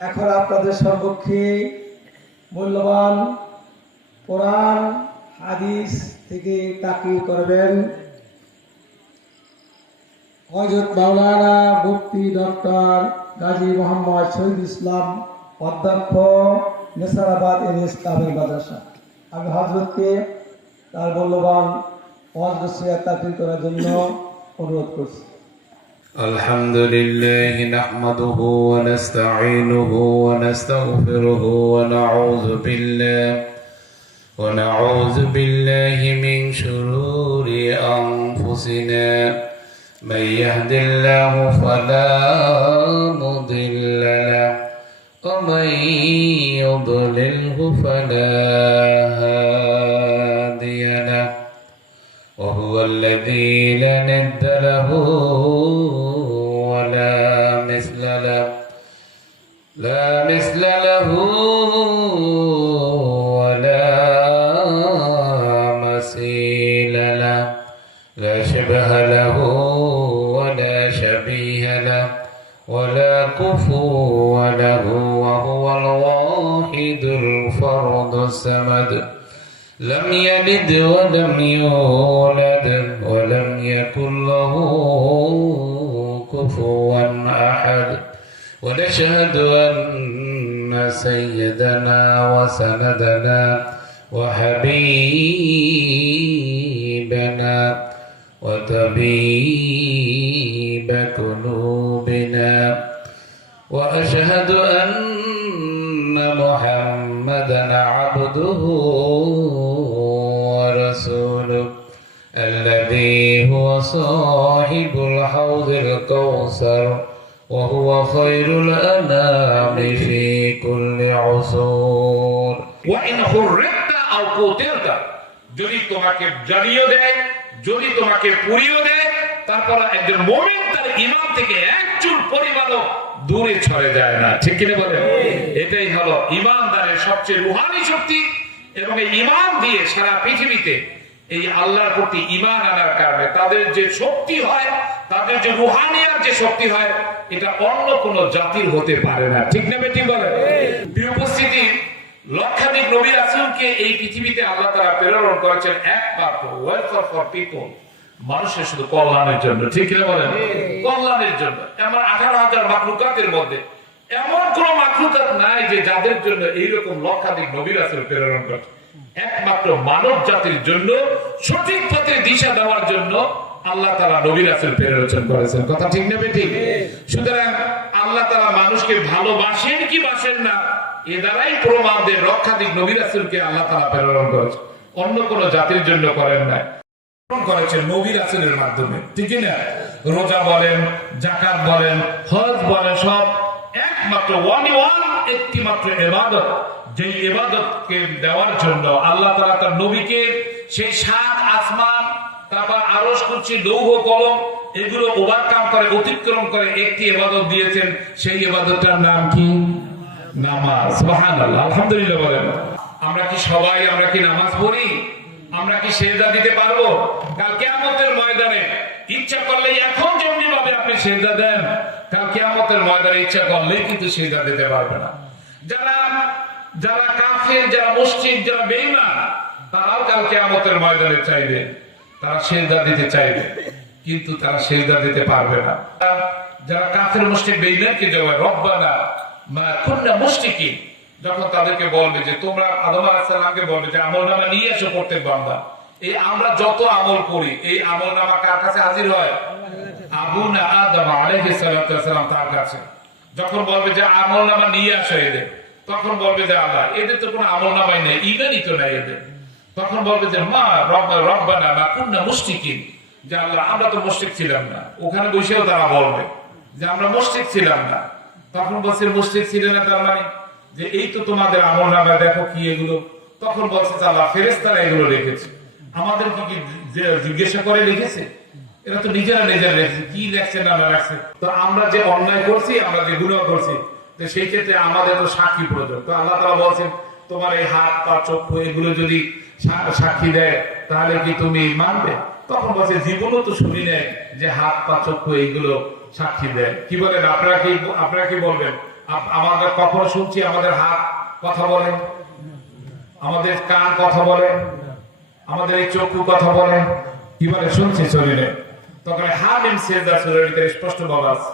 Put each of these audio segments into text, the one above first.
এখন আপনাদের সর্বক্ষে মূল্যবান কোরআন, হাদিস থেকে তাকিল করবেন। হজরত মাওলানা মুফতি ডক্টর গাজী মোহাম্মদ শহীদ ইসলাম অধ্যক্ষ নেসারাবাদ এর ইসলামী মাদ্রাসা। আমি হজরতকে তার মূল্যবান হজরত তাকিল করার জন্য অনুরোধ করছি। الحمد لله نحمده ونستعينه ونستغفره ونعوذ بالله. ونعوذ بالله من شرور أنفسنا. من يهد الله فلا مضل له. ومن يضلله فلا هادي له. وهو الذي لا ند له الصمد. لم يلد ولم يولد ولم يكن له كفوا أحد. ونشهد أن سيدنا وسندنا وحبيبنا وطبيب قلوبنا. وأشهد أن صاحب الحوض الكوثر وهو خير الانام في كل عصور ওয়াইন হুররিতা আও কুতিলতা যদি তোমাকে জ্বালিয়ে দেয় যদি তোমাকে পুড়িয়ে দেয় তারপর একজন মুমিন তার ঈমান থেকে এক চুল পরিমাণও দূরে ছড়ে যায় না ঠিক কিনা বলে এটাই হলো ঈমানদারের সবচেয়ে রুহানি শক্তি এবং এই ঈমান দিয়ে সারা পৃথিবীতে এই আল্লাহর প্রতি ঈমান আনার কারণে তাদের যে শক্তি হয়, তাদের যে রুহানিয়ার যে শক্তি হয়, এটা অন্য কোন জাতির হতে পারে না। ঠিক না বেটি বলে উপস্থিতি, লক্ষাধিক নবী রাসূলকে এই পৃথিবীতে আল্লাহ তারা প্রেরণ করেছেন একমাত্র ওয়েলফেয়ার ফর পিপল মানুষের শুধু কল্যাণের জন্য, ঠিক কিনা বলেন? কল্যাণের জন্য। এমন আঠারো হাজার মাকলুকাতের মধ্যে এমন কোন মাকলুকাত নাই যে যাদের জন্য এইরকম লক্ষাধিক নবী রাসূল প্রেরণ করেছে একমাত্র মানব জাতির জন্য, সঠিক পথে দিশা দেওয়ার জন্য আল্লাহ তারা নবী রাসূল প্রেরণ করেছেন। কথা ঠিক নেবে ঠিক সুতরাং আল্লাহ তারা মানুষকে ভালোবাসেন কি বাসেন না, এ দ্বারাই প্রমাণ দেয় লক্ষাধিক নবী রাসূলকে আল্লাহ প্রেরণ অন্য কোন জাতির জন্য করেন করেছেন নবী রাসূলের মাধ্যমে। না? রোজা বলেন জাকাত বলেন, হজ বলেন, সব একমাত্র ওয়ান ওয়ান একটি মাত্র ইবাদত। যে ইবাদতকে দেওয়ার জন্য আল্লাহ তাআলা তার নবীকে সেই সাত আসমান, তারপর আরশ করছি লৌহ কলম এগুলো ওভারকাম করে, অতিক্রম করে একটি ইবাদত দিয়েছেন। সেই ইবাদতটার নাম কি? নামাজ। আলহামদুলিল্লাহ বলেন। আমরা কি সবাই, আমরা কি নামাজ পড়ি? আমরা কি সেজদা দিতে পারব? কাল কিয়ামতের ময়দানে ইচ্ছা করলে এখন যেমনি ভাবে আপনি সেজদা দেন, কাল কিয়ামতের ময়দানে ইচ্ছা করলেই কিন্তু সেজদা দিতে পারবে না। যারা যারা কাফের, যারা মুশরিক, যারা বেঈমান, তারাও কাল কিয়ামতের ময়দানে চাইবে। তারা সেজদা দিতে চাইবে, কিন্তু তারা সেজদা দিতে পারবে না। যারা কাফের, মুশরিক, বেঈমানকে জবাব রব্বানা মা কুন্না মুশরিকিন যখন তাদেরকে বলবে যে, তোমরা আদম আলাহিসাল্লামকে বলবে যে, আমল নামা নিয়ে এসো প্রত্যেক বান্দা। এই আমরা যত আমল করি, এই আমল নামা কার কাছে হাজির হয়? আবু না আদম আলাইহিস সালাম তার কাছে। যখন বলবে যে, আমল নামা নিয়ে আসো এদের। তখন বলবে যে আল্লাহ, এদের তো কোনো আমল নামাই নেই ইমানই তো নাই এদের। তখন বলবে যে, মা, রব, রব্বানা মা কুন্না মুশরিকিন। যে আল্লাহ, আমরা তো মুশরিক ছিলাম না। ওখানে বসেও তারা বলবে যে, আমরা মুশরিক ছিলাম না। তখন বলছে, মুশরিক ছিল না তার মানে? যে, এই তো তোমাদের আমল নামা, দেখো কি এগুলো। তখন বলছে যে, আল্লাহ, ফেরেশতারা এগুলো রেখেছে। আমাদের কি কি জিজ্ঞাসা করে লিখেছে এরা তো নিজেরা নিজেরা রেখেছে। কি লেখছে না না লেখছে? তো আমরা যে অন্যায় করছি, আমরা যে গুনাহ করছি তো সেই ক্ষেত্রে আমাদের তো সাক্ষী প্রয়োজন। তো আল্লাহ তাআলা বলছেন, তোমার এই হাত, পা চক্ষু এগুলো যদি সাক্ষী দেয়, তাহলে কি তুমি মানবে? তখন বলছে, জীবনও তো শুনি নেয় যে হাত, পা চক্ষু এইগুলো সাক্ষী দেয়। কি বলেন, আপনারা কি আপনারা কি বলবেন? আমাদের কখনো শুনছি আমাদের হাত কথা বলে আমাদের কান কথা বলে আমাদের এই চক্ষু কথা বলে কি বলে, শুনছি শরীরে। তখন হামিম সেজদা শরীরে স্পষ্ট বলা আছে।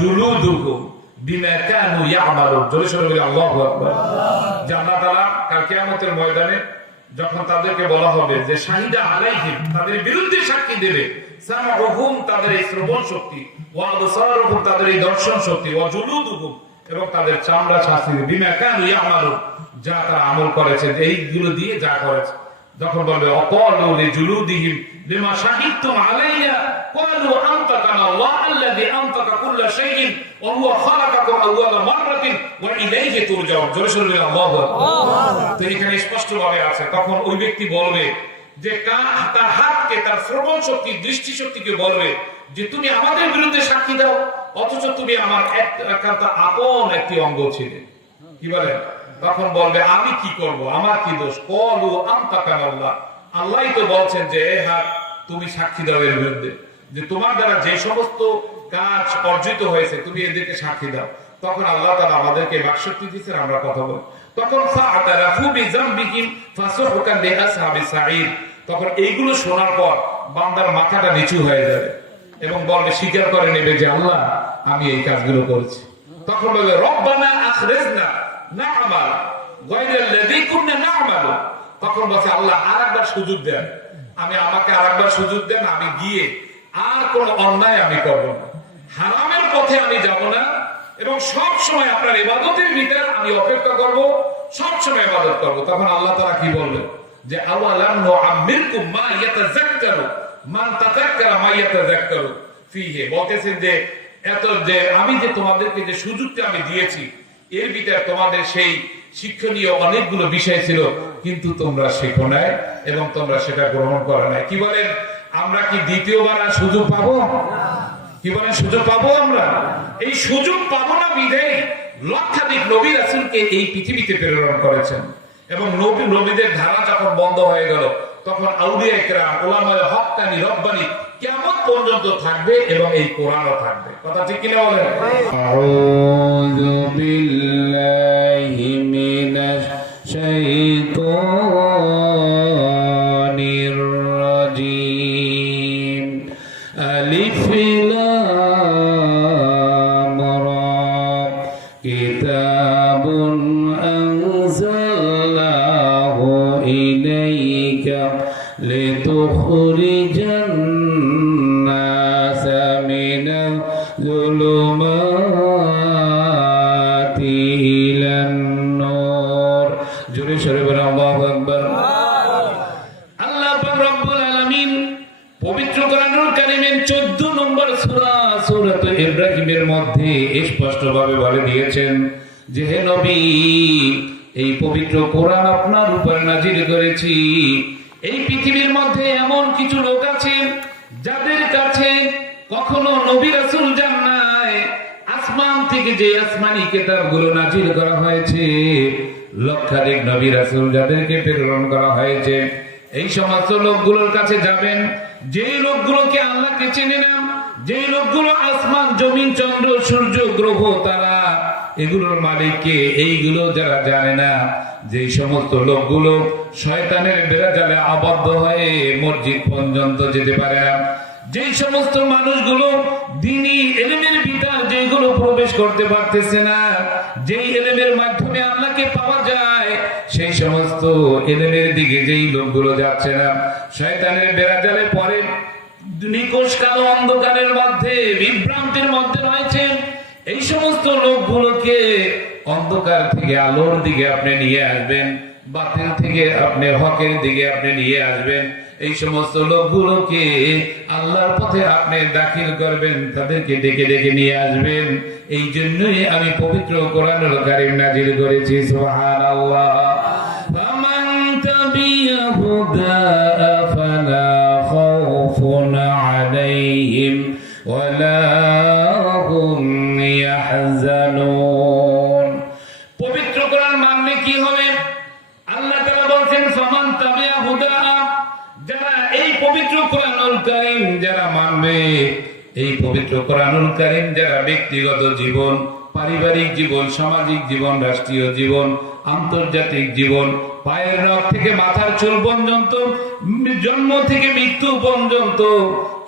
জুলুদুহুম বিমা কানু ইয়ামালুন। জোরে সরে বলে, আল্লাহু আকবার। যে তাআলা কাল কিয়ামতের ময়দানে যখন তাদেরকে বলা হবে যে শাহিদা আলাইহিম, তাদের বিরুদ্ধে সাক্ষী দেবে তাদের এই শ্রবণ শক্তি আবসারুহুম তাদের এই দর্শন শক্তি জুলুদুহুম এবং তাদের চামড়া শাস্তি বিমা কানু ইয়ামালুন, যা তারা আমল করেছে, এইগুলো দিয়ে যা করেছে। যখন বলবে, অকলু লিজুলুদিহিম লিমা আলাইয়া? শাইইন ওয়া হুয়া খালাকাকুম মাররাতিন ওয়া ইলাইহি জোরে বলি আল্লাহু আকবার। এখানে স্পষ্ট ভাবে আছে, তখন ওই ব্যক্তি বলবে যে তার হাতকে, তার শ্রবণ শক্তি, দৃষ্টি শক্তিকে বলবে যে, তুমি আমাদের বিরুদ্ধে সাক্ষী দাও, অথচ তুমি আমার এক একান্ত আপন একটি অঙ্গ ছিলে। কি বলে তখন বলবে, আমি কি করব? আমার কি দোষ? কলু আমতাকান আল্লাহ? আল্লাহই তো বলছেন যে, এ হাত, তুমি সাক্ষী দাও এর বিরুদ্ধে। যে তোমার দ্বারা যে সমস্ত কাজ অর্জিত হয়েছে, তুমি এদেরকে সাক্ষী দাও। তখন আল্লাহ তাআলা আমাদেরকে বাকশক্তি দিয়েছেন, আমরা কথা বলি। তখন তখন এইগুলো শোনার পর বান্দার মাথাটা নিচু হয়ে যাবে এবং বলবে, স্বীকার করে নেবে যে, আল্লাহ, আমি এই কাজগুলো করেছি। তখন বলবে, রব্বানা আখরিজনা না'মাল কুননা না'মালু। তখন বলছে, আল্লাহ সুযোগ দেন। আমি আমাকে সুযোগ দেন, আমি গিয়ে আর কোন অন্যায় আমি করব না। হারামের পথে আমি যাব না এবং সব সময় আপনার ইবাদতের আমি অপেক্ষা করব, সব সময় ইবাদত করব। তখন আল্লাহ তাআলা কি বলবে যে নুআম্মিরকুম মা ইয়াতাযাক্কারু। মান তাযাক্কারা মা ইয়াতাযাক্কারু। ফিহি বলতেছেন যে, এত যে, আমি যে তোমাদেরকে যে সুযোগটা আমি দিয়েছি এর ভিতরে তোমাদের সেই শিক্ষণীয় অনেকগুলো বিষয় ছিল, কিন্তু তোমরা শেখো নাই এবং তোমরা সেটা গ্রহণ করো নাই। কি বলেন, আমরা কি দ্বিতীয়বার আর সুযোগ পাবো? কি বলেন, সুযোগ পাবো আমরা? এই সুযোগ পাবো না বিধেই লক্ষাধিক নবী রাসূলকে এই পৃথিবীতে প্রেরণ করেছেন। এবং নবী নবীদের ধারা যখন বন্ধ হয়ে গেল, তখন আউলিয়া একরাম ওলামায়ে হক্কানি, রব্বানি কেমন পর্যন্ত থাকবে এবং এই কোরআনও থাকবে? কথা ঠিক কিনা বলেন? من الظلمات إلى النور জোরে সরে বলে আল্লাহু আকবার আল্লাহ পাক রব্বুল আলামিন পবিত্র কোরআনুল কারীমের 14 নম্বর সূরা সূরাত ইব্রাহিমের মধ্যে স্পষ্টভাবে বলে দিয়েছেন যে হে নবী এই পবিত্র কোরআন আপনার উপর নাজিল করেছি এই পৃথিবীর মধ্যে এমন কিছু লোক নবী রাসূল যান নাই আসমান থেকে যে আসমানি কিতাবগুলো নাজিল করা হয়েছে, লক্ষাধিক নবী রাসূল যাদেরকে প্রেরণ করা হয়েছে। এই সমস্ত লোকগুলোর কাছে যাবেন যেই লোকগুলোকে আল্লাহকে চেনে না যেই লোকগুলো আসমান, জমিন, চন্দ্র, সূর্য, গ্রহ, তারা, এগুলোর মালিককে, এইগুলো যারা জানে না, যে সমস্ত লোকগুলো শয়তানের বেড়াজালে আবদ্ধ হয়ে মসজিদ পর্যন্ত যেতে পারে না। যেই সমস্ত মানুষগুলো দিনই এলেমের ভিতর যেগুলো প্রবেশ করতে পারতেছে না, যেই এলেমের মাধ্যমে আল্লাহকে পাওয়া যায়, সেই সমস্ত এলেমের দিকে যেই লোকগুলো যাচ্ছে না, শয়তানের বেড়াজালে পরে নিকোষ কালো অন্ধকারের মধ্যে, বিভ্রান্তির মধ্যে রয়েছে। এই সমস্ত লোকগুলোকে অন্ধকার থেকে আলোর দিকে আপনি নিয়ে আসবেন। বাতিল থেকে আপনি হকের দিকে আপনি নিয়ে আসবেন। এই সমস্ত লোকগুলোকে আল্লাহর পথে আপনি দাখিল করবেন, তাদেরকে ডেকে ডেকে নিয়ে আসবেন। এই জন্যই আমি পবিত্র কোরআনুল কারিম নাজির করেছি পবিত্র কোরআনুল কারীম, যারা ব্যক্তিগত জীবন, পারিবারিক জীবন, সামাজিক জীবন, রাষ্ট্রীয় জীবন, আন্তর্জাতিক জীবন, পায়ের নখ থেকে মাথার চুল পর্যন্ত, জন্ম থেকে মৃত্যু পর্যন্ত,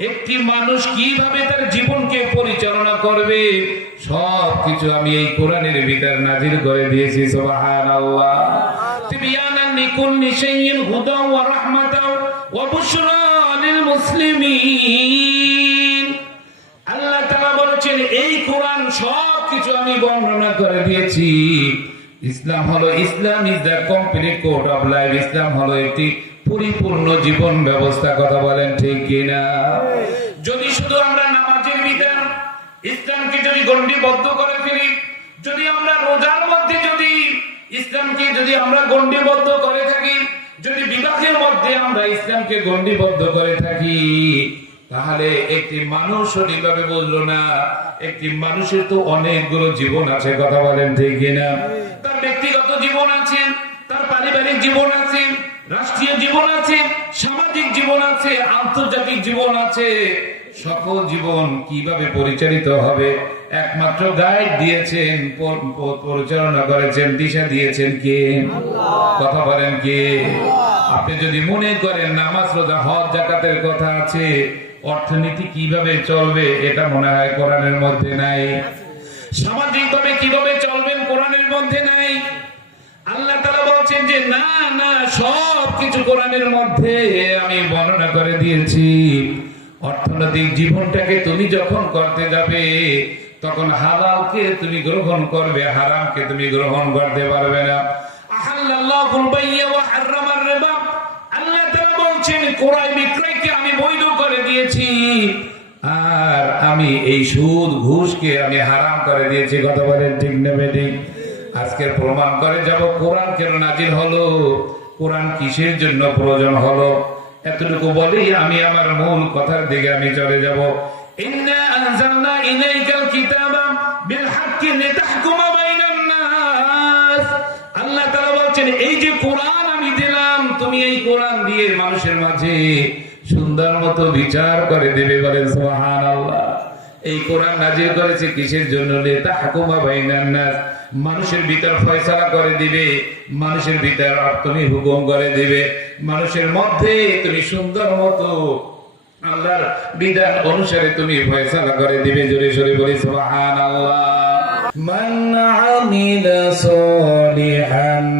একটি মানুষ কীভাবে তার জীবনকে পরিচালনা করবে সব কিছু আমি এই কোরআনের ভিতর নাজির করে দিয়েছি, সুবহানাল্লাহ। তিবিয়ানান লিকুল্লি শাইইন হুদাও ওয়া রাহমাতাও ওয়া বুশরা লিল মুসলিমিন। আল্লাহ তাআলা বলেছেন, এই কোরআন সব কিছু আমি বর্ণনা করে দিয়েছি। ইসলাম হলো Islam is the complete code of life. ইসলাম হলো একটি পরিপূর্ণ জীবন ব্যবস্থা। কথা বলেন ঠিক কিনা? যদি শুধু আমরা নামাজের বিধান ইসলামকে যদি গণ্ডিবদ্ধ করে ফেলি, যদি আমরা রোজার মধ্যে যদি ইসলামকে যদি আমরা গণ্ডিবদ্ধ করে থাকি, যদি বিবাহের মধ্যে আমরা ইসলামকে গণ্ডিবদ্ধ করে থাকি তাহলে একটি মানুষ সঠিকভাবে বুঝলো না একটি মানুষের তো অনেকগুলো জীবন আছে কথা বলেন ঠিক কিনা? তার ব্যক্তিগত জীবন আছে তার পারিবারিক জীবন আছে রাষ্ট্রীয় জীবন আছে সামাজিক জীবন আছে আন্তর্জাতিক জীবন আছে। সকল জীবন কীভাবে পরিচালিত হবে? একমাত্র গাইড দিয়েছেন পরিচালনা করেছেন দিশা দিয়েছেন কে? কথা বলেন কে? আপনি যদি মনে করেন নামাজ রোজা হজ জাকাতের কথা আছে অর্থনীতি কীভাবে চলবে, এটা মনে হয় কোরআনের মধ্যে নাই। সামাজিকভাবে কীভাবে চলবেন, কোরআনের মধ্যে নাই। আল্লাহ তাআলা বলছেন যে, না না সব কিছু কোরআনের মধ্যে আমি বর্ণনা করে দিয়েছি। অর্থনৈতিক জীবনটাকে তুমি যখন করতে যাবে, তখন হালালকে তুমি গ্রহণ করবে, হারামকে তুমি গ্রহণ করতে পারবে না। আল্লাহ বলছেন কোরআন বিক্রয়কে আমি দিয়েছি। আর আমি এই সুদ ঘুষকে আমি হারাম করে দিয়েছি। বলেন ঠিক নেবে ঠিক আজকের প্রমাণ করে যাব। কোরআন কেন নাজির হলো? কোরআন কিসের জন্য প্রয়োজন হলো? এতটুকু বলেই আমি আমার মূল কথার দিকে আমি চলে যাব। আল্লাহ বলছেন, এই যে কোরআন আমি দিলাম, তুমি এই কোরআন দিয়ে মানুষের মাঝে সুন্দর মতো বিচার করে দেবে বলেন, সুবহানাল্লাহ। এই কোরআন নাজিল করেছে কিসের জন্য? লিতাহকুমা বাইনান নাস। মানুষের ভিতর ফয়সালা করে দিবে, মানুষের ভিতর তুমি হুকুম করে দিবে। মানুষের মধ্যে তুমি সুন্দর মতো আল্লাহর বিধান অনুসারে তুমি ফয়সালা করে দিবে, জোরে জোরে বলি, সুবহানাল্লাহ। মান আমিলা সালিহান মিন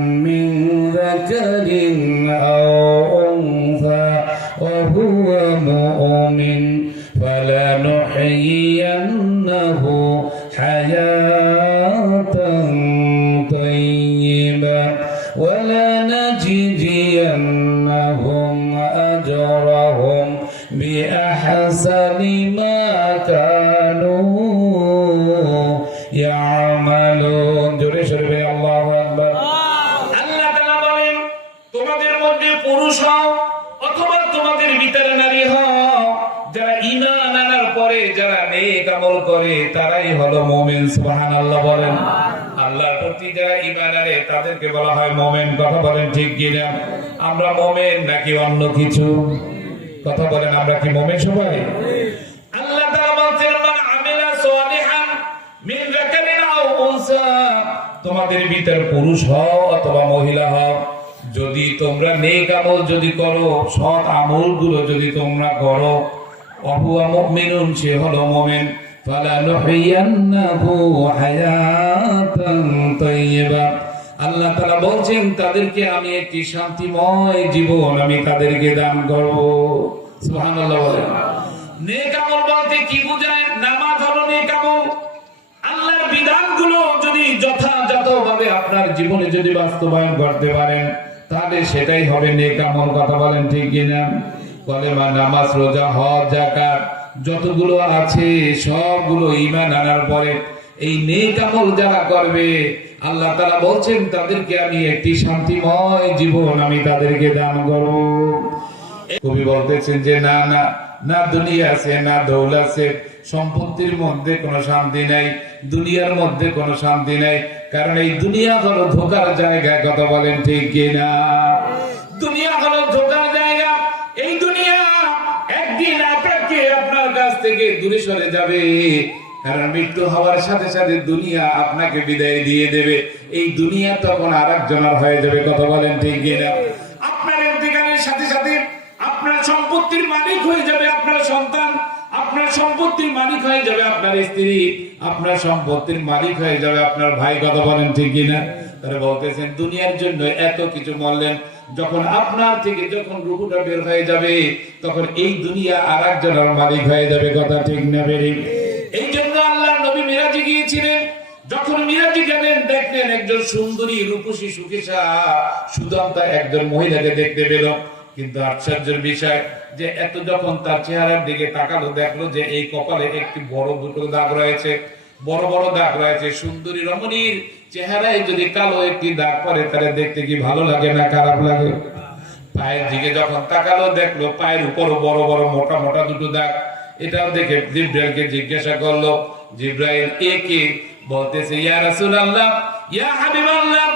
তাদেরকে বলা হয় মুমিন। কথা বলেন ঠিক কিনা? আমরা মুমিন নাকি অন্য কিছু? কথা বলেন, আমরা কি মুমিন সবাই? তোমাদের ভিতর পুরুষ হও অথবা মহিলা হও, যদি তোমরা নেক আমল যদি করো, সৎ আমলগুলো যদি তোমরা করো, অহুয়া সে হলো মুমিন। ফালানুহিয়ান্নাহু হায়াতান তাইয়্যিবা আল্লাহ তাআলা বলছেন, তাদেরকে আমি একটি শান্তিময় জীবন আমি তাদেরকে দান করব। সুবহানাল্লাহ বলেন। নেক বলতে কি বোঝায়? নামাজ হলো নেক আমল। আল্লাহর বিধানগুলো যদি যথাযথভাবে আপনার জীবনে যদি বাস্তবায়ন করতে পারেন, তাহলে সেটাই হবে নেক আমল, কথা বলেন ঠিক কিনা? কলেমা নামাজ, রোজা, হজ জাকাত যতগুলো আছে সবগুলো ইমান আনার পরে এই নেক আমল যারা করবে আল্লাহ তাআলা বলছেন, তাদেরকে আমি একটি শান্তিময় জীবন আমি তাদেরকে দান করব। কবি বলতেছেন যে, না না না দুনিয়া আছে, না দৌল আছে, সম্পত্তির মধ্যে কোনো শান্তি নাই, দুনিয়ার মধ্যে কোনো শান্তি নাই, কারণ এই দুনিয়া হলো ধোকার জায়গা, কথা বলেন ঠিক কিনা? দুনিয়া হলো ধোকার জায়গা, এই দুনিয়া একদিন আপনাকে আপনার কাছ থেকে দূরে সরে যাবে। কারণ মৃত্যু হওয়ার সাথে সাথে দুনিয়া আপনাকে বিদায় দিয়ে দেবে। এই দুনিয়া তখন আর একজনের হয়ে যাবে, কথা বলেন ঠিক কিনা? আপনার ইন্তেকালের সাথে সাথে আপনার সম্পত্তির মালিক হয়ে যাবে আপনার সন্তান, আপনার সম্পত্তির মালিক হয়ে যাবে আপনার স্ত্রী, আপনার সম্পত্তির মালিক হয়ে যাবে আপনার ভাই, কথা বলেন ঠিক কিনা? তারা বলতেছেন, দুনিয়ার জন্য এত কিছু বললেন, যখন আপনার থেকে যখন রুহুটা বের হয়ে যাবে, তখন এই দুনিয়া আর একজনের মালিক হয়ে যাবে, কথা ঠিক না বেরিয়ে গিয়েছিলেন যখন মিরাজি গেলেন, দেখলেন একজন সুন্দরী রূপসী সুখেশা সুদন্তা একজন মহিলাকে দেখতে পেল। কিন্তু আশ্চর্যের বিষয় যে এত যখন তার চেহারার দিকে তাকালো, দেখল যে এই কপালে একটি বড় দুটো দাগ রয়েছে। বড় বড় দাগ রয়েছে। সুন্দরী রমণীর চেহারায় যদি কালো একটি দাগ পরে তাহলে দেখতে কি ভালো লাগে না খারাপ লাগে? পায়ের দিকে যখন তাকালো, দেখল পায়ের উপরও বড় বড় মোটা মোটা দুটো দাগ। এটাও দেখে জিব্রাইলকে জিজ্ঞাসা করল জিব্রাইল এ কে বলতেছে, ইয়া রাসূলুল্লাহ, ইয়া হাবিবাল্লাহ,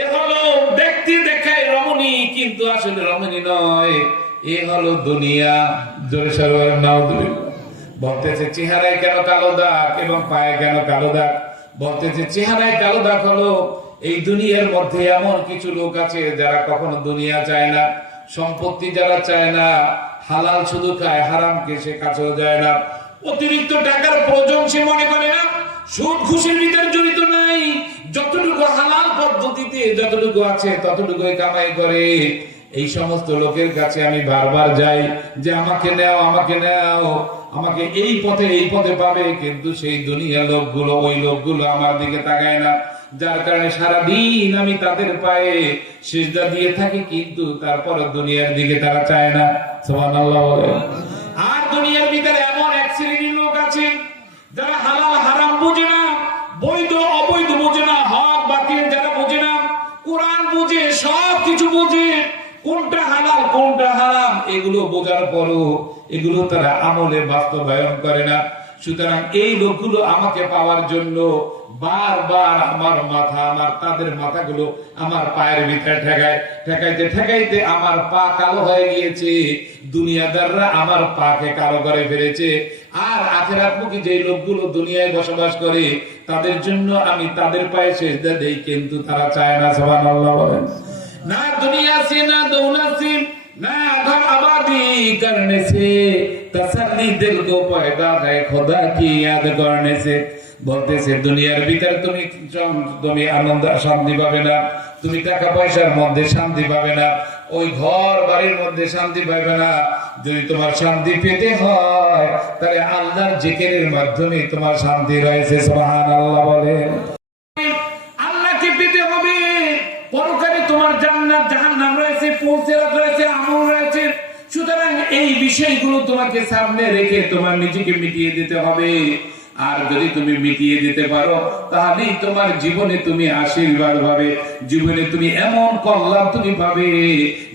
এ হলো ব্যক্তি দেখায় রমণী, কিন্তু আসলে রমণী নয়, এ হলো দুনিয়া। জোরে সরবার নাও বলতেছে, চেহারায় কেন কালো দাগ এবং পায়ে কেন কালো দাগ? বলতেছে, চেহারায় কালো দাগ হলো এই দুনিয়ার মধ্যে এমন কিছু লোক আছে যারা কখনো দুনিয়া চায় না, সম্পত্তি যারা চায় না, হালাল শুধু খায়, হারামকে সে কাছেও যায় না। অতিরিক্ত টাকার প্রয়োজন সে মনে করে না। সুদ ঘুষের ভিতরে জড়িত নাই। যতটুকু হালাল পদ্ধতিতে যতটুকু আছে ততটুকুই কামাই করে। এই সমস্ত লোকের কাছে আমি বারবার যাই যে, আমাকে নেও আমাকে নেও। আমাকে এই পথে এই পথে পাবে। কিন্তু সেই দুনিয়া লোকগুলো, ওই লোকগুলো আমার দিকে তাকায় না। যার কারণে সারাদিন আমি তাদের পায়ে সেজদা দিয়ে থাকি, কিন্তু তারপর দুনিয়ার দিকে তারা চায় না। সুবহানাল্লাহ বলে বুঝে না, বৈধ, অবৈধ বুঝে না, হক, বাতিল যারা বুঝে না, কোরআন বুঝে, সব কিছু বুঝে, কোনটা হালাল, কোনটা হারাম, এগুলো বোঝার পরও এগুলো তারা আমলে বাস্তবায়ন করে না। সুতরাং এই লোকগুলো আমাকে পাওয়ার জন্য বারবার আমার মাথা, আমার তাদের মাথাগুলো আমার পায়ের ভিতরে ঠেকায়, ঠেকাইতে ঠেকাইতে আমার পা কালো হয়ে গিয়েছে। দুনিয়াদাররা আমার পাকে কালো করে ফেলেছে। আর আখেরাত্মুখী যে লোকগুলো দুনিয়ায় বসবাস করে, তাদের জন্য আমি তাদের পায়ে সেজদা দেই, কিন্তু তারা চায় না সবান আল্লাহ বলেন। না দুনিয়া না দৌনাসি না से ना घर आबादी करने से तसल्ली दिल को पैदा है खुदा की याद करने से বলতেছে দুনিয়ার ভিতর তুমি তুমি আনন্দ শান্তি পাবে না তুমি টাকা পয়সার মধ্যে শান্তি পাবে না ওই ঘর বাড়ির মধ্যে শান্তি পাবে না যদি তোমার শান্তি পেতে হয় তাহলে আল্লাহর জিকিরের মাধ্যমে তোমার শান্তি রয়েছে সুবহানাল্লাহ বলেন এই বিষয়গুলো তোমাকে সামনে রেখে তোমার নিজেকে মিটিয়ে দিতে হবে। আর যদি তুমি মিটিয়ে দিতে পারো, তাহলেই তোমার জীবনে তুমি আশীর্বাদ পাবে। জীবনে তুমি এমন কল্যাণ তুমি পাবে,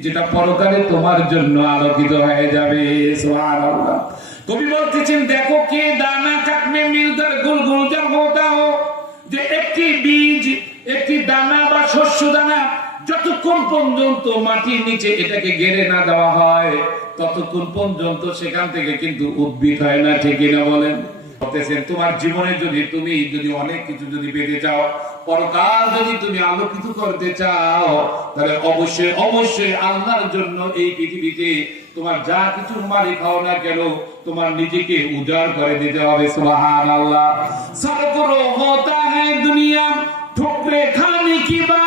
যেটা পরকালে তোমার জন্য আলোকিত হয়ে যাবে। কবি বলতেছেন, দেখো কে দানা কাটমে মিলদার গুল গুল যা যে একটি বীজ, একটি দানা বা শস্য দানা যতক্ষণ পর্যন্ত মাটির নিচে এটাকে গেড়ে না দেওয়া হয়, ততক্ষণ পর্যন্ত সেখান থেকে কিন্তু উদ্ভিদ হয় না ঠিকই না বলেন? তোমার জীবনে যদি তুমি যদি অনেক কিছু যদি পেতে চাও, পরকাল যদি তুমি আলোকিত করতে চাও, তাহলে অবশ্যই অবশ্যই আল্লাহর জন্য এই পৃথিবীতে তোমার যা কিছু মালিক হও না কেন, তোমার নিজেকে উজাড় করে দিতে হবে সুবাহান আল্লাহ সরকরো হতা হ্যাঁ দুনিয়া, ঠোকরে খানি কি বা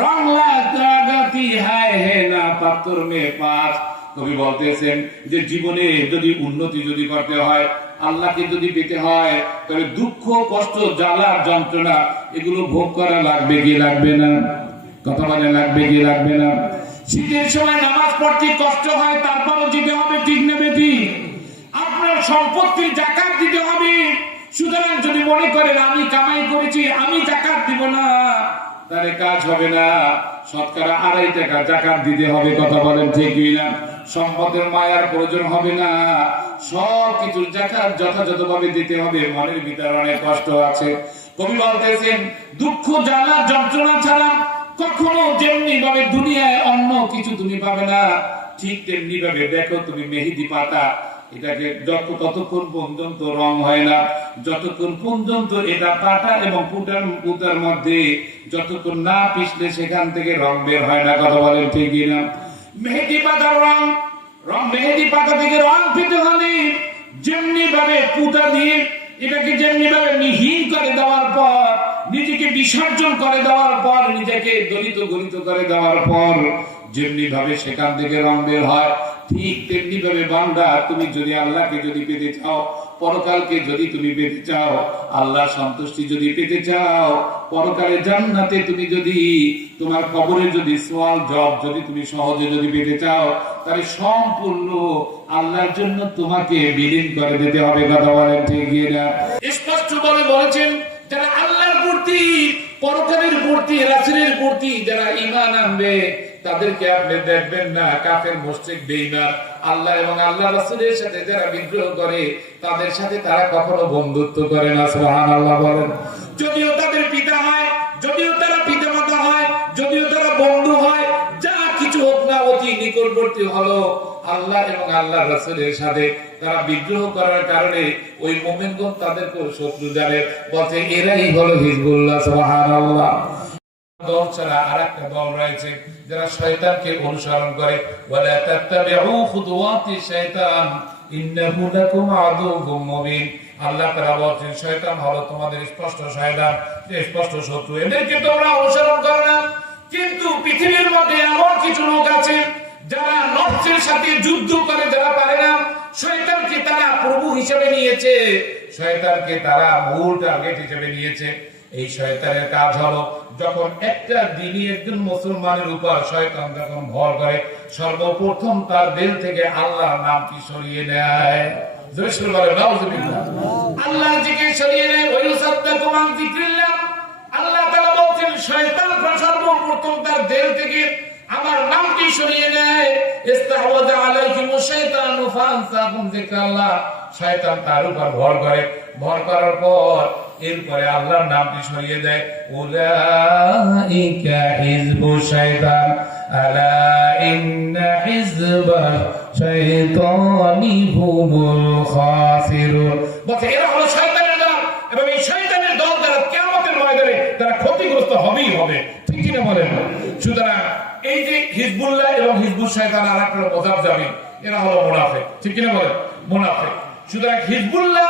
রংলা জাগাতি হায় হে না পাথর মে পাঁচ কবি বলতেছেন যে জীবনে যদি উন্নতি যদি করতে হয়, আল্লাহকে যদি পেতে হয়, তাহলে দুঃখ, কষ্ট, জ্বালা, যন্ত্রণা, এগুলো ভোগ করা লাগবে কি লাগবে না? কথা বলে লাগবে কি লাগবে না? শীতের সময় নামাজ পড়তে কষ্ট হয়, তারপরও যেতে হবে ঠিক নেবে ঠিক আপনার সম্পত্তি জাকাত দিতে হবে। সুতরাং যদি মনে করেন, আমি কামাই করেছি, আমি জাকাত দিব না। তাহলে কাজ হবে না। শতকরা আড়াই টাকা জাকাত দিতে হবে, কথা বলেন ঠিক না? সম্পদের মায়ার প্রয়োজন হবে না। সব জাকাত যথাযথভাবে দিতে হবে, মনের ভিতরে অনেক কষ্ট আছে। কবি বলতেছেন, দুঃখ, জ্বালা, যন্ত্রণা ছাড়া কখনো যেমনি ভাবে দুনিয়ায় অন্য কিছু তুমি পাবে না, ঠিক তেমনি ভাবে দেখো তুমি মেহেদি পাতা এটাকে যত ততক্ষণ পর্যন্ত রং হয় না, যতক্ষণ পর্যন্ত এটা পাটা এবং পুটার পুতার মধ্যে যতক্ষণ না পিছলে সেখান থেকে রং বের হয় না, কথা বলেন ঠিক না মেহেদি পাতার রং রং মেহেদি পাতা থেকে রং পেতে হলে যেমনি ভাবে পুতা দিয়ে এটাকে যেমনি ভাবে মিহিন করে দেওয়ার পর, নিজেকে বিসর্জন করে দেওয়ার পর, নিজেকে দলিত গলিত করে দেওয়ার পর যেমনি ভাবে সেখান থেকে রং বের হয়। ঠিক তেমনি ভাবে বান্দা, তুমি যদি আল্লাহকে যদি পেতে চাও, পরকালকে যদি তুমি পেতে চাও আল্লাহ সন্তুষ্টি যদি পেতে চাও, পরকালে জান্নাতে তুমি যদি, তোমার কবরে যদি সোয়াল জব যদি তুমি সহজে যদি পেতে চাও, তাহলে সম্পূর্ণ আল্লাহর জন্য তোমাকে বিলীন করে দিতে হবে, কথা বলেন ঠিক না স্পষ্ট বলে বলেছেন, যারা আল্লাহর মূর্তি পরকালের মূর্তি রাসূলের মূর্তি যারা ঈমান আনবে তাদেরকে আপনি দেখবেন না, কাফের, মুশরিক, বেঈমান। আল্লাহ এবং আল্লাহ রাসূলের সাথে যারা বিদ্রোহ করে, তাদের সাথে তারা কখনো বন্ধুত্ব করে না, সুবহানাল্লাহ বলেন। যদিও তাদের পিতা হয়, যদিও তারা পিতামাতা হয়, যদিও তারা বন্ধু হয়, যা কিছু হোক না অতি নিকটবর্তী হলো। আল্লাহ এবং আল্লাহ রাসূলের সাথে তারা বিদ্রোহ করার কারণে ওই মোমেনগণ তাদেরকে শত্রু জানে বলছে এরাই হলো হিজবুল্লাহ, সুবহানাল্লাহ। দল ছাড়া আর একটা দল রয়েছে যারা শয়তানকে অনুসরণ করে। আল্লাহ শয়তান হলো তোমাদের স্পষ্ট শয়তান স্পষ্ট শত্রু। এদেরকে তোমরা অনুসরণ করো না। কিন্তু পৃথিবীর মধ্যে এমন কিছু লোক আছে যারা নফসের সাথে যুদ্ধ করে যারা পারে না। শয়তানকে তারা প্রভু হিসেবে নিয়েছে। শয়তানকে তারা মূল টার্গেট হিসেবে নিয়েছে। এই শয়তানের কাজ হলো, যখন একটা দিনই একজন মুসলমানের উপর শয়তান যখন ভর করে, সর্বপ্রথম তার দিল থেকে আল্লাহর নামটি সরিয়ে নেয়? শয়তান তার উপর ভর করে। ভর করার পর এরপরে আল্লাহর নামটি সরিয়ে দেয়? উলাইকা হিজবু শাইতান, আলা ইন্না হিজবা শাইতানি হুমুল খাসিরুন। বলছে, এরা হলো শয়তানের দল, এবং এই শয়তানের দল যারা কিয়ামতের ময়দানে তারা ক্ষতিগ্রস্ত হবেই হবে। ঠিক কি না বলেন? সুতরাং এই যে হিজবুল্লাহ এবং হিজবুল শয়তান আর একটা বোঝাব যাবে এরা হলো মুনাফিক। ঠিক কি না বলেন? মুনাফিক। সুতরাং হিজবুল্লাহ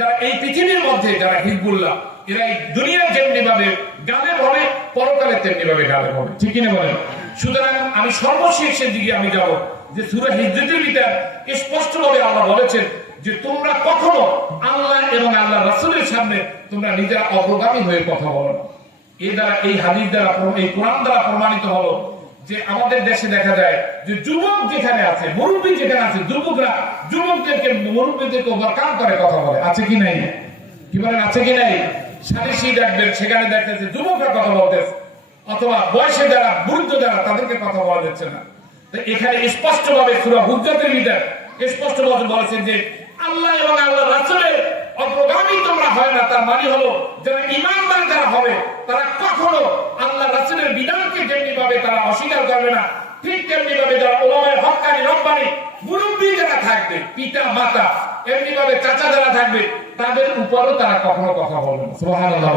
যারা এই পৃথিবীর মধ্যে যারা হিজবুল্লাহ, এরা এই দুনিয়ার যেমনি ভাবে গালে হবে পরকালে তেমনি ভাবে গালে হবে ঠিক কিনা বলেন? সুতরাং আমি সর্বশেষের দিকে আমি যাব যে সুরা হিজরতের ভিতর স্পষ্ট ভাবে আল্লাহ বলেছেন যে তোমরা কখনো আল্লাহ এবং আল্লাহ রাসূলের সামনে তোমরা নিজেরা অগ্রগামী হয়ে কথা বলো না। এই দ্বারা, এই হাদিস দ্বারা, এই কোরআন দ্বারা প্রমাণিত হলো যে আমাদের দেশে দেখা যায় যে যুবক যেখানে আছে, মুরব্বী যেখানে আছে, যুবকরা যুবকদেরকে মুরব্বীদেরকে ওভারকাম করে কথা বলে? আছে কি নাই? কি বলেন, আছে কি নাই? সালিশি দেখবেন, সেখানে দেখতেছে যুবকরা কথা বলতেছে। অথবা বয়সে যারা, বৃদ্ধ যারা, তাদেরকে কথা বলা যাচ্ছে না। এখানে স্পষ্ট ভাবে সুরা হুজ্জাতের ভিতর স্পষ্ট ভাবে বলেছে যে আল্লাহ এবং আল্লাহ রাসূলের অগ্রগামী তোমরা হয় না, তার মানে হলো যারা ইমানদার যারা হবে, তারা কখনো আল্লাহ রাসূলের বিধানকে যেমনি ভাবে তারা অস্বীকার করবে না। ঠিক তেমনি ভাবে যারা ওলামায়ে হক্কানি রব্বানি, মুরব্বী যারা থাকবে, পিতা, মাতা এমনি ভাবে চাচা যারা থাকবে, তাদের উপরও তারা কখনো কথা বলবে না।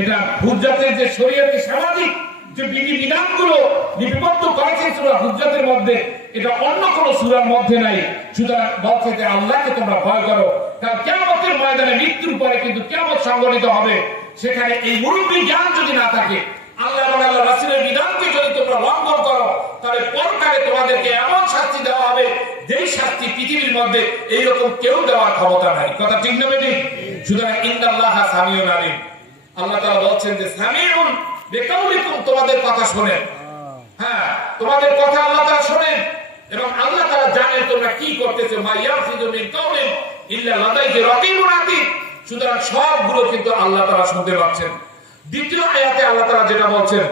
এটা হুজ্জাতের যে শরীয়তে সামাজিক যে বিধি বিধানগুলো লিপিবদ্ধ করেছে সূরা হুজ্জাতের মধ্যে, এটা অন্য কোন সূরার মধ্যে নাই। সুতরাং বলছে যে আল্লাহকে তোমরা ভয় করো। কারণ কিয়ামতের ময়দানে মৃত্যুর পরে কিন্তু কিয়ামত সংগঠিত হবে। সেখানে এই মুরব্বী জ্ঞান যদি না থাকে, আল্লাহ আল্লাহ রাসূলের বিধানকে যদি তোমরা লঙ্ঘন করো, তাহলে পরকালে তোমাদেরকে এমন শাস্তি দেওয়া হবে, যেই শাস্তি পৃথিবীর মধ্যে এইরকম কেউ দেওয়ার ক্ষমতা নাই। কথা ঠিক না বেটি সুতরাং ইন্দাল্লাহ আল্লাহ তাআলা বলছেন যে সামিউন তোমাদের কথা শোনেন। হ্যাঁ তোমাদের কথা আল্লাহ তাআলা শোনেন এবং আল্লাহ তাআলা জানেন তোমরা কি করতেছো। সুতরাং সবগুলো কিন্তু আল্লাহ তাআলা শুনতে পাচ্ছেন। দ্বিতীয় আয়াতে আল্লাহ তাআলা যেটা বলছেন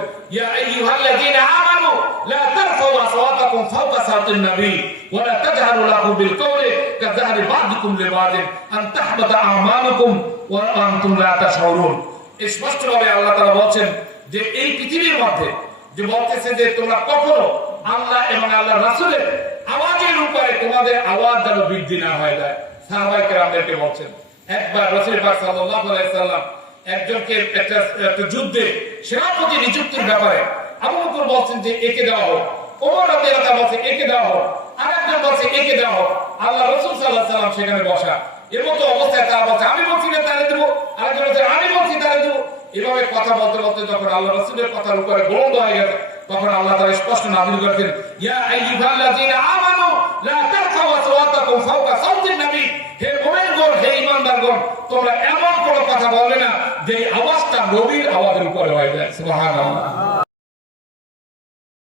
আল্লাহ বলছেন যে এই পৃথিবীর মধ্যে যে বলতেছে যে তোমরা কখনো আল্লাহ এবং আল্লাহ রাসূলের আওয়াজের উপরে তোমাদের আওয়াজ যেন বৃদ্ধি না হয়ে যায়। সাহাবাইকে আমাদেরকে বলছেন, একবার রসুল পাক আলাইহি সাল্লাম একজনকে একটা একটা যুদ্ধে সেনাপতি নিযুক্তির ব্যাপারে বকর বলছেন যে, একে দেওয়া হোক। ওমর বলছে, একে দেওয়া হোক। আরেকজন বলছে, একে দেওয়া হোক। আল্লাহ রাসূল সাল্লাম সেখানে বসা। এর মতো অবস্থায় তারা বলছে, আমি বলছি না তাহলে দেবো। আরেকজন বলছে, আমি বলছি তাহলে দেবো। এভাবে কথা বলতে বলতে যখন আল্লাহ রাসূলের কথার উপরে গোল হয়ে গেল, তখন আল্লাহ তাআলা স্পষ্ট ইয়া আইয়ুহাল্লাযিনা আমানু, লা তারফাউ ফাওকা হে মুমিনগণ, হে ঈমানদারগণ, তোমরা এমন কোনো কথা বলবে না যে আওয়াজটা নবীর আওয়াজের উপরে হয়ে যায়। সুবহানাল্লাহ।